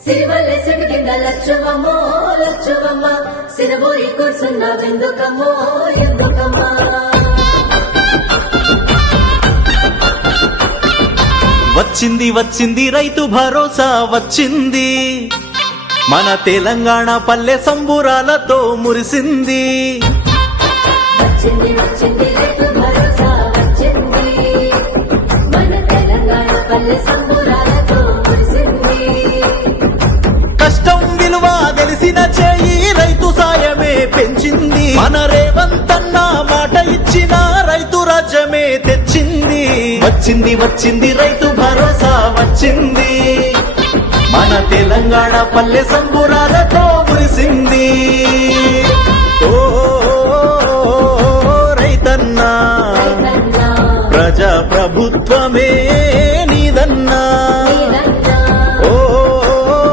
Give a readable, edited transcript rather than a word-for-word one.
సిరివల్లె చెట్టు కింద లచ్చవమ్మో లచ్చవమ్మ సిరబోయి కూర్చున్నావెందుకమ్మో ఎందుకమ్మా వచ్చింది వచ్చింది రైతు భరోసా వచ్చింది మన తెలంగాణ పల్లె సంబురాలతో మురిసింది వచ్చింది వచ్చింది రైతు భరోసా వచ్చింది మన తెలంగాణ పల్లె సంబురాలతో మురిసింది కష్టం విలువ తెలిసిన చేయి రైతు సాయమే పెంచింది మన రేవంతన్న మాట ఇచ్చిన రైతు రాజ్యమే తెచ్చింది వచ్చింది వచ్చింది రైతు భరోసా వచ్చింది మన తెలంగాణ పల్లె సంబురాలతో మురిసింది ఓ రైతన్నా ప్రజా ప్రభుత్వమే నీదన్నా